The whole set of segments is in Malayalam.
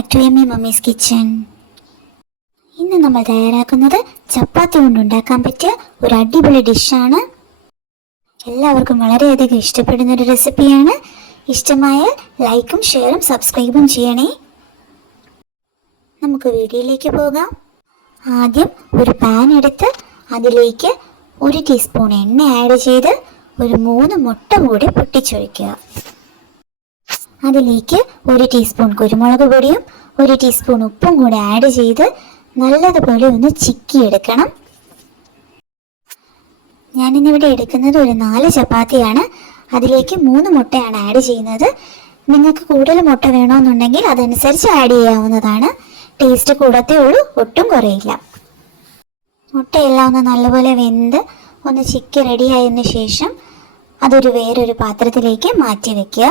Back to Emmy Mummy's Kitchen. ഇന്ന് നമ്മൾ തയ്യാറാക്കുന്നത് ചപ്പാത്തി കൊണ്ടുണ്ടാക്കാൻ പറ്റിയ ഒരു അടിപൊളി ഡിഷാണ്. എല്ലാവർക്കും വളരെയധികം ഇഷ്ടപ്പെടുന്ന ഒരു റെസിപ്പിയാണ്. ഇഷ്ടമായാൽ ലൈക്കും ഷെയറും സബ്സ്ക്രൈബും ചെയ്യണേ. നമുക്ക് വീഡിയോയിലേക്ക് പോകാം. ആദ്യം ഒരു പാൻ എടുത്ത് അതിലേക്ക് 1 ടീസ്പൂൺ എണ്ണ ആഡ് ചെയ്ത് ഒരു 3 മുട്ട കൂടി പൊട്ടിച്ചൊഴിക്കുക. അതിലേക്ക് 1 ടീസ്പൂൺ കുരുമുളക് പൊടിയും 1 ടീസ്പൂൺ ഉപ്പും കൂടി ആഡ് ചെയ്ത് നല്ലതുപോലെ ഒന്ന് ചിക്കിയെടുക്കണം. ഞാനിന്നിവിടെ എടുക്കുന്നത് ഒരു 4 ചപ്പാത്തിയാണ്. അതിലേക്ക് 3 മുട്ടയാണ് ആഡ് ചെയ്യുന്നത്. നിങ്ങൾക്ക് കൂടുതൽ മുട്ട വേണമെന്നുണ്ടെങ്കിൽ അതനുസരിച്ച് ആഡ് ചെയ്യാവുന്നതാണ്. ടേസ്റ്റ് കൂടത്തേ ഉള്ളൂ, ഒട്ടും കുറയില്ല. മുട്ടയെല്ലാം ഒന്ന് നല്ലപോലെ വെന്ത് ഒന്ന് ചിക്കി റെഡിയായതിനു ശേഷം അതൊരു വേറൊരു പാത്രത്തിലേക്ക് മാറ്റി വയ്ക്കുക.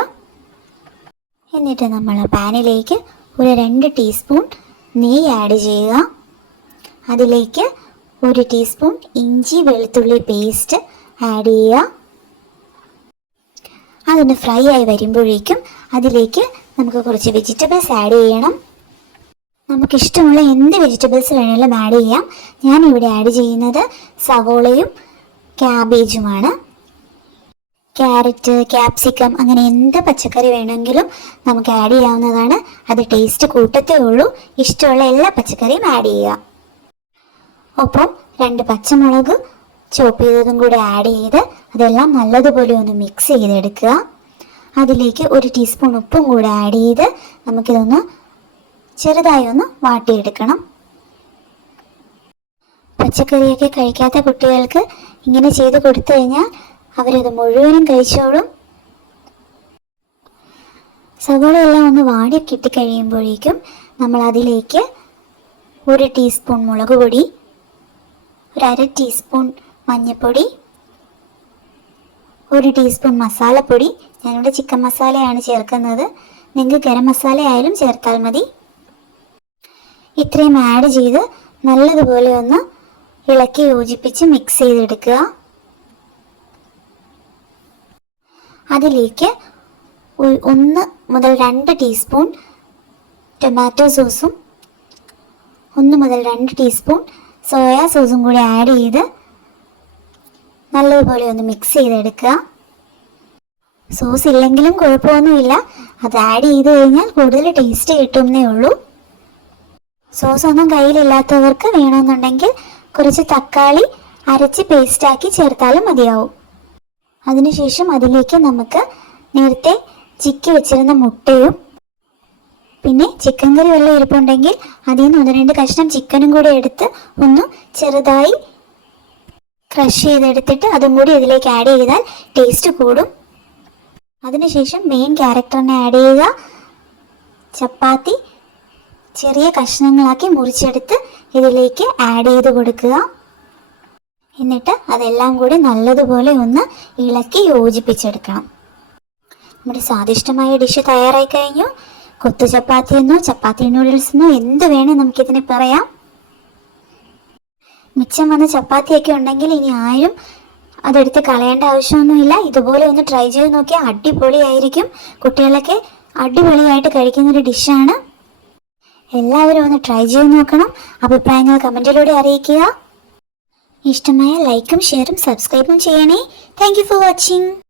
എന്നിട്ട് നമ്മൾ പാനിലേക്ക് ഒരു 2 ടീസ്പൂൺ നെയ്യ് ആഡ് ചെയ്യുക. അതിലേക്ക് 1 ടീസ്പൂൺ ഇഞ്ചി വെളുത്തുള്ളി പേസ്റ്റ് ആഡ് ചെയ്യുക. അതൊന്ന് ഫ്രൈ ആയി വരുമ്പോഴേക്കും അതിലേക്ക് നമുക്ക് കുറച്ച് വെജിറ്റബിൾസ് ആഡ് ചെയ്യണം. നമുക്കിഷ്ടമുള്ള എന്ത് വെജിറ്റബിൾസ് വേണമെങ്കിലും ആഡ് ചെയ്യാം. ഞാനിവിടെ ആഡ് ചെയ്യുന്നത് സവോളയും ക്യാബേജുമാണ്. ക്യാരറ്റ്, ക്യാപ്സിക്കം അങ്ങനെ എന്ത് പച്ചക്കറി വേണമെങ്കിലും നമുക്ക് ആഡ് ചെയ്യാവുന്നതാണ്. അത് ടേസ്റ്റ് കൂട്ടത്തേ ഉള്ളൂ. ഇഷ്ടമുള്ള എല്ലാ പച്ചക്കറിയും ആഡ് ചെയ്യുക. ഒപ്പം 2 പച്ചമുളക് ചോപ്പ് ചെയ്തതും കൂടി ആഡ് ചെയ്ത് അതെല്ലാം നല്ലതുപോലെ ഒന്ന് മിക്സ് ചെയ്തെടുക്കുക. അതിലേക്ക് 1 ടീസ്പൂൺ ഉപ്പും കൂടി ആഡ് ചെയ്ത് നമുക്കിതൊന്ന് ചെറുതായി ഒന്ന് വാട്ടിയെടുക്കണം. പച്ചക്കറിയൊക്കെ കഴിക്കാത്ത കുട്ടികൾക്ക് ഇങ്ങനെ ചെയ്ത് കൊടുത്തു കഴിഞ്ഞാൽ അവരത് മുഴുവനും കഴിച്ചോളും. സവോളയെല്ലാം ഒന്ന് വാടി കിട്ടിക്കഴിയുമ്പോഴേക്കും നമ്മൾ അതിലേക്ക് 1 ടീസ്പൂൺ മുളക് പൊടി, 1/2 ടീസ്പൂൺ മഞ്ഞൾപ്പൊടി, 1 ടീസ്പൂൺ മസാലപ്പൊടി, ഞാനിവിടെ ചിക്കൻ മസാലയാണ് ചേർക്കുന്നത്. നിങ്ങൾക്ക് ഗരം മസാല ആയാലും ചേർത്താൽ മതി. ഇത്രയും ആഡ് ചെയ്ത് നല്ലതുപോലെ ഒന്ന് ഇളക്കി യോജിപ്പിച്ച് മിക്സ് ചെയ്തെടുക്കുക. അതിലേക്ക് 1 മുതൽ 2 ടീസ്പൂൺ ടൊമാറ്റോ സോസും 1 മുതൽ 2 ടീസ്പൂൺ സോയാ സോസും കൂടി ആഡ് ചെയ്ത് നല്ലതുപോലെ ഒന്ന് മിക്സ് ചെയ്തെടുക്കുക. സോസ് ഇല്ലെങ്കിലും കുഴപ്പമൊന്നുമില്ല, അത് ആഡ് ചെയ്ത് കഴിഞ്ഞാൽ കൂടുതൽ ടേസ്റ്റ് കിട്ടുന്നേ ഉള്ളൂ. സോസ് ഒന്നും കയ്യിലില്ലാത്തവർക്ക് വേണമെന്നുണ്ടെങ്കിൽ കുറച്ച് തക്കാളി അരച്ച് പേസ്റ്റാക്കി ചേർത്താലും മതിയാവും. അതിനുശേഷം അതിലേക്ക് നമുക്ക് നേരത്തെ ചിക്കി വെച്ചിരുന്ന മുട്ടയും പിന്നെ ചിക്കൻ കറി വല്ലതും ഇരിപ്പുണ്ടെങ്കിൽ അതിൽ നിന്ന് 1-2 കഷ്ണം ചിക്കനും കൂടി എടുത്ത് ഒന്ന് ചെറുതായി ക്രഷ് ചെയ്തെടുത്തിട്ട് അതും കൂടി ഇതിലേക്ക് ആഡ് ചെയ്താൽ ടേസ്റ്റ് കൂടും. അതിനുശേഷം മെയിൻ ക്യാരക്ടറിനെ ആഡ് ചെയ്യുക. ചപ്പാത്തി ചെറിയ കഷ്ണങ്ങളാക്കി മുറിച്ചെടുത്ത് ഇതിലേക്ക് ആഡ് ചെയ്ത് കൊടുക്കുക. എന്നിട്ട് അതെല്ലാം കൂടി നല്ലതുപോലെ ഒന്ന് ഇളക്കി യോജിപ്പിച്ചെടുക്കണം. നമ്മുടെ സ്വാദിഷ്ടമായ ഡിഷ് തയ്യാറായി കഴിഞ്ഞു. കൊത്തു ചപ്പാത്തി എന്നോ ചപ്പാത്തി നൂഡിൽസ് എന്നോ എന്ത് വേണേ നമുക്കിതിനെ പറയാം. മിച്ചം വന്ന ചപ്പാത്തിയൊക്കെ ഉണ്ടെങ്കിൽ ഇനി ആരും അതെടുത്ത് കളയേണ്ട ആവശ്യമൊന്നുമില്ല. ഇതുപോലെ ഒന്ന് ട്രൈ ചെയ്ത് നോക്കിയാൽ അടിപൊളിയായിരിക്കും. കുട്ടികളൊക്കെ അടിപൊളിയായിട്ട് കഴിക്കുന്നൊരു ഡിഷാണ്. എല്ലാവരും ഒന്ന് ട്രൈ ചെയ്ത് നോക്കണം. അഭിപ്രായങ്ങൾ കമൻറ്റിലൂടെ അറിയിക്കുക. ഇഷ്ടമായ ലൈക്കും ഷെയറും സബ്സ്ക്രൈബും ചെയ്യണേ. Thank you for watching.